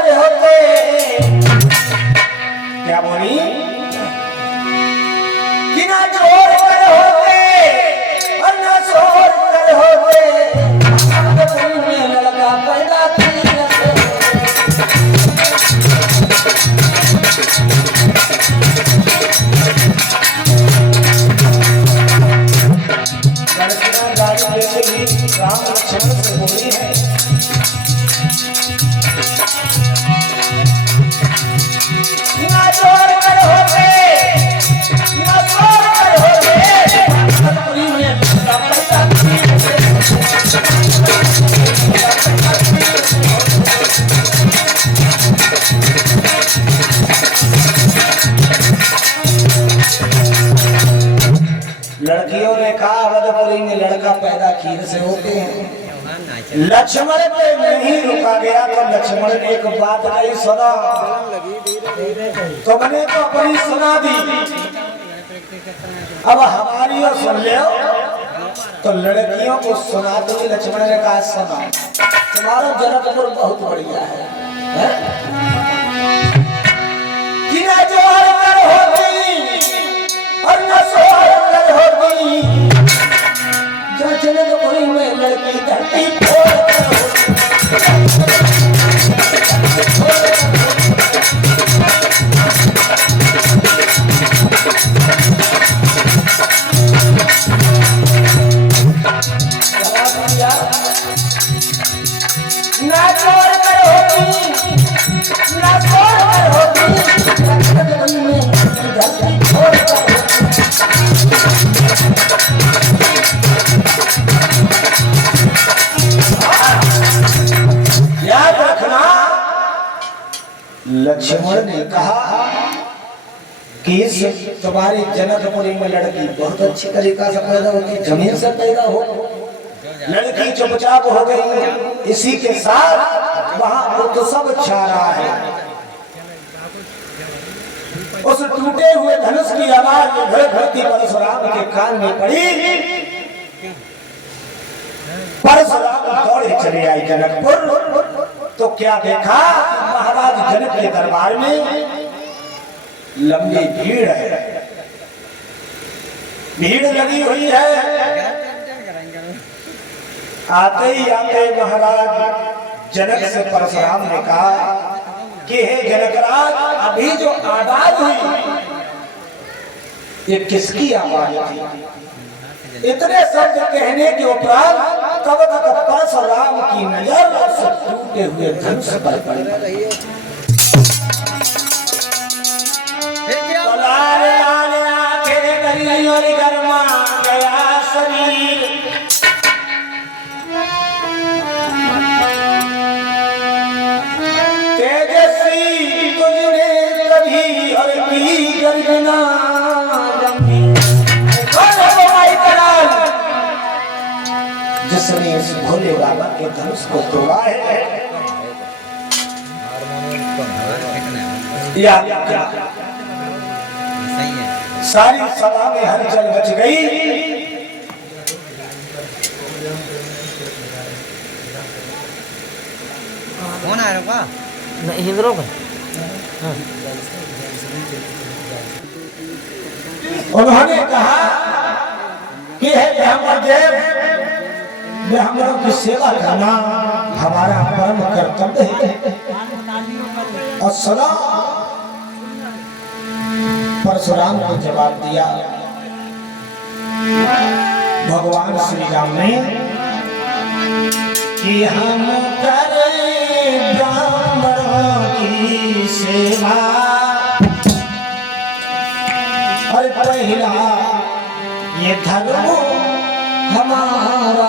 कर होते। क्या बोली कि ना जोर कर होते और ना शोर कर होते, में लड़का पैदा राम लक्ष्मण से बोली है ना जोर कर होते ना जोर कर होते, सतपुरी में लड़कियों ने कहा अवधपुरी में लड़का पैदा खीर से होते हैं। लक्ष्मण पे नहीं रुका गया तो लक्ष्मण ने एक बात कही सुना, तो मैंने तो अपनी सुना दी, अब हमारी और सुन ले। तो लड़कियों को सुना तो लक्ष्मण ने कहा सुना, तुम्हारा जनकपुर बहुत बढ़िया है, कि ना जोर कर होती और न सोहर कर होती, जो जनकपुरी में लड़की धरती फोड़ कर ना जोर कर होती ना जोर कर होती, जनकपुरी में धरती फोड़ कर याद रखना। लक्ष्मण ने कहा कि इस तुम्हारी जनकपुरी में लड़की बहुत अच्छी तरीका से पैदा होती, जमीन से पैदा हो, लड़की चुपचाप हो गई, इसी के साथ वहां उत्सव छा रहा है। उस टूटे हुए धनुष की आवाज धरती परशुराम के कान में पड़ी। परशुराम दौड़े चले आए जनकपुर, तो क्या देखा महाराज जनक के दरबार में लंबी भीड़ है, भीड़ लगी हुई है। आते ही आते महाराज जनक से परशुराम ने कहा कि हे जनकराज, अभी जो आवाज हुई ये किसकी आवाज थी? इतने शब्द कहने के उपरांत तब तक परशुराम की नजर उस टूटे हुए धनुष पर पड़ी। गरमा गया शरीर, तेजस्वी तुझने कभी और की गर्जना जिसने इस भोले बाबा के धनुष को तोड़ा है। सारी सभा में हलचल मच गई। कौन आ रहा है? हिंदुओं का। उन्होंने कहा कि हे ब्राह्मण देव, ब्राह्मणों की सेवा करना हमारा परम कर्तव्य है। और सदा परशुराम को जवाब दिया भगवान श्री राम ने कि हम करें ब्राह्मणों की सेवा, और पहला ये धर्म हमारा।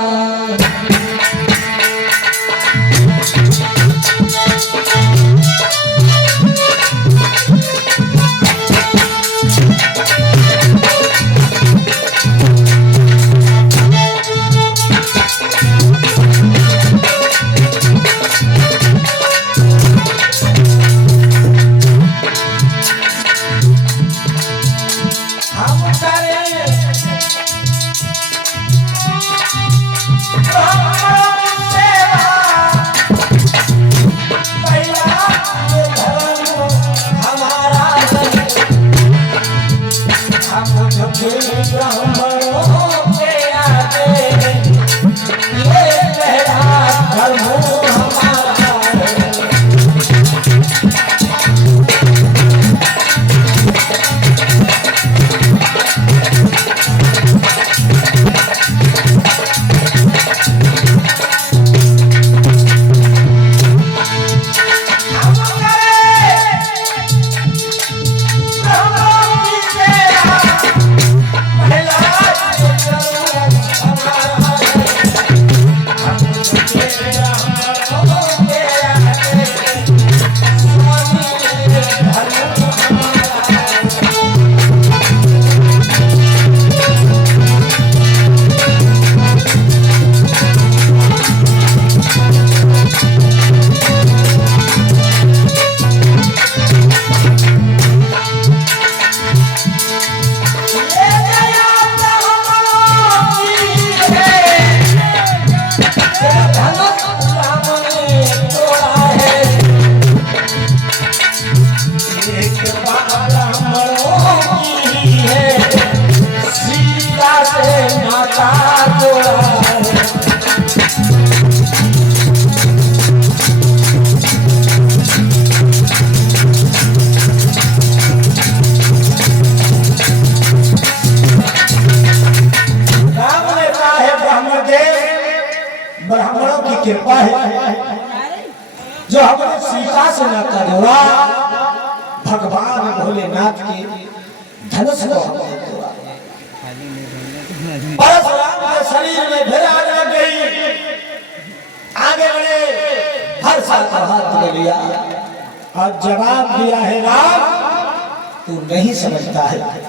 ब्राह्मणों के आगे ये पहला धर्म हमारा है। ब्राह्मणों की कृपा है जो हमारे सीता से नाता जोड़ा, भगवान भोलेनाथ के धनुष को परशुराम के शरीर में फिर आग लग गई। आगे बढ़े, हर साल का हाथ ले लिया और जवाब दिया है राम तू नहीं समझता है।